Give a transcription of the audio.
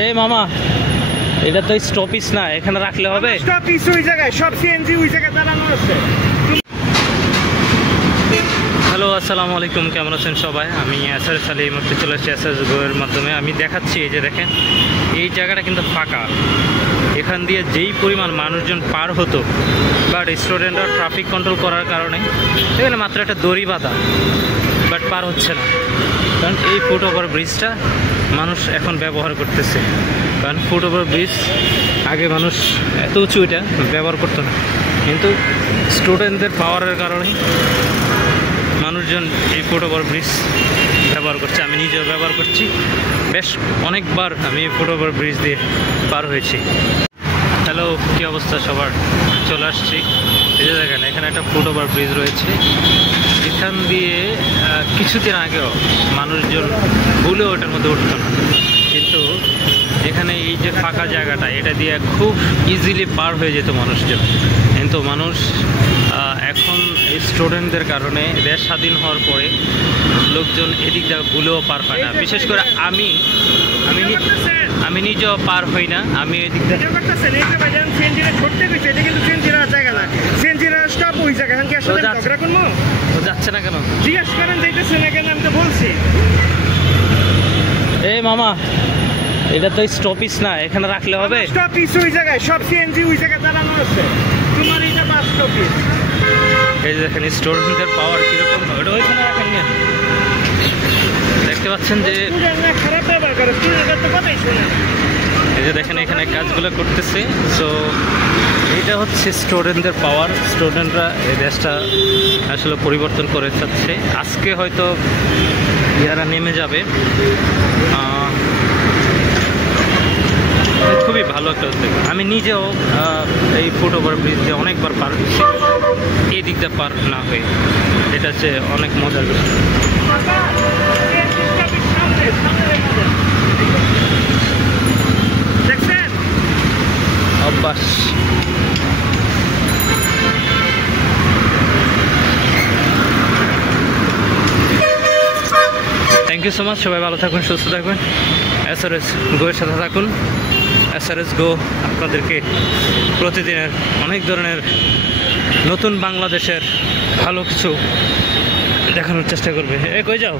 এই মামা, এটা তো স্টপিস না, এখানে রাখলে হবে? স্টপিস ওই জায়গায়, সব সিএনজি ওই জায়গায় দাঁড়ানো আছে। হ্যালো, আসসালামু আলাইকুম, কেমন আছেন সবাই? আমি এসআরএস আলী, এই মুহূর্তে চলে এসেছি এসআরএস গোয়ের মাধ্যমে। আমি দেখাচ্ছি, এই যে দেখেন, এই জায়গাটা কিন্তু ফাঁকা। এখান দিয়ে যেই পরিমাণ মানুষজন পার হতো, বাট স্টুডেন্টরা ট্রাফিক কন্ট্রোল করার কারণে এখানে মাত্র একটা দড়ি বাঁধা, বাট পার হচ্ছে না। কারণ এই ফুট ওভার ব্রিজটা মানুষ এখন ব্যবহার করতেছে। কারণ ফুট ওভার ব্রিজ আগে মানুষ এত উঁচু এটা ব্যবহার করতো না, কিন্তু স্টুডেন্টদের পাওয়ারের কারণে মানুষজন এই ফুট ওভার ব্রিজ ব্যবহার করছে। আমি নিজেও ব্যবহার করছি, বেশ অনেকবার আমি এই ফুট ওভার ব্রিজ দিয়ে পার হয়েছি। হ্যালো, কী অবস্থা সবার? চলে আসছি, এই যে দেখেন এখানে একটা ফুট ওভার ব্রিজ রয়েছে। এখান দিয়ে কিছুদিন আগেও মানুষজন ভুলেও ওটার মধ্যে উঠতো না, কিন্তু এখানে এই যে ফাঁকা জায়গাটা, এটা দিয়ে খুব ইজিলি পার হয়ে যেত মানুষজন। কিন্তু মানুষ এখন স্টুডেন্টদের কারণে দেশ স্বাধীন হওয়ার পরে লোকজন এদিক দিয়ে ভুলেও পার হয় না। বিশেষ করে আমি নিজেও পার হই না। আমি এদিক দিয়ে যাচ্ছে না কেন? জিজ্ঞেস করেন যাইতেছে না কেন, আমি তো বলছি। এই মামা, এটা তো স্টপিস না, এখানে রাখলে হবে? স্টপিস ওই জায়গায়, সব সিএনজি ওই জায়গায় দাঁড়ানো আছে। তোমার এটা বাস স্টপিস। এই যে দেখেন স্টুডেন্টদের পাওয়ার কিরকম, ওটা ওইখানে রাখেন না। দেখতে পাচ্ছেন যে খারাপ ব্যবহার করে, স্টুডেন্টদের তো কথাই শোনে। এই যে দেখেন এখানে কাজগুলো করতেছে। সো এটা হচ্ছে স্টুডেন্টদের পাওয়ার। স্টুডেন্টরা এই দেশটা আসলে পরিবর্তন করে চাচ্ছে। আজকে হয়তো ইয়ারা নেমে যাবে। খুবই ভালো একটা উদ্যোগ। আমি নিজেও এই ফুট ওভার ব্রিজ দিয়ে অনেকবার পার হচ্ছি, এই দিকটা পার না হয়ে। এটা হচ্ছে অনেক মজার বিষয়। অভ্যাস। Thank you so much. সবাই ভালো থাকুন, সুস্থ থাকুন, এসআরএস গোয়ের সাথে থাকুন। এসআরএস গো আপনাদেরকে প্রতিদিনের অনেক ধরনের নতুন বাংলাদেশের ভালো কিছু দেখানোর চেষ্টা করবে। কই যাও?